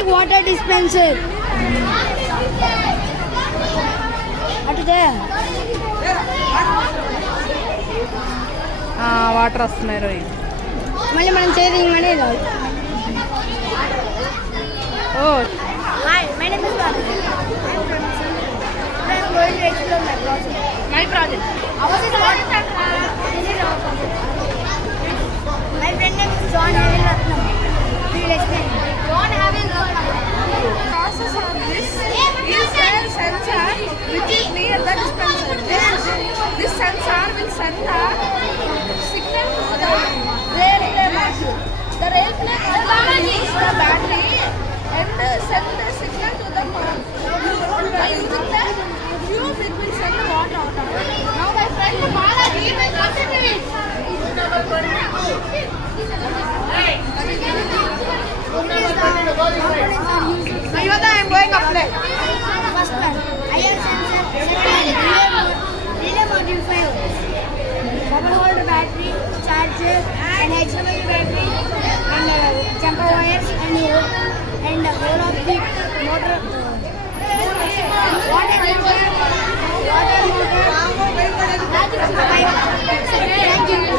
automatic water dispenser. Water వస్తున్నాయి రోజు మళ్ళీ మనం చేసింగ్ అనేది ఓ Hi, my name is Bharat. I am from Singapore. I am going to explore my project. My project This is our project. My friend name is John Havil Ratnam. He will explain. John Havil Ratnam. Process of this is a sensor which is near the dispenser. This sensor will send the signal to the rail plate. The rail plate will use the battery and send the signal to the pump. By using the tube, it will send the water out of it. Now my friend Balaji will concentrate. Ayuda, I am going up there. First one, IR sensor. Second, relay module 5. Bubble holder battery, charger, and HMI battery, and jumper wires, and the whole of the motor. Water motor. Thank you.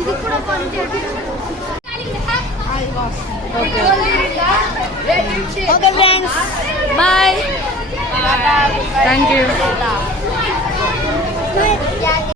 ఇది కూడా పనిచేస్తుంది okay friends bye Thank you.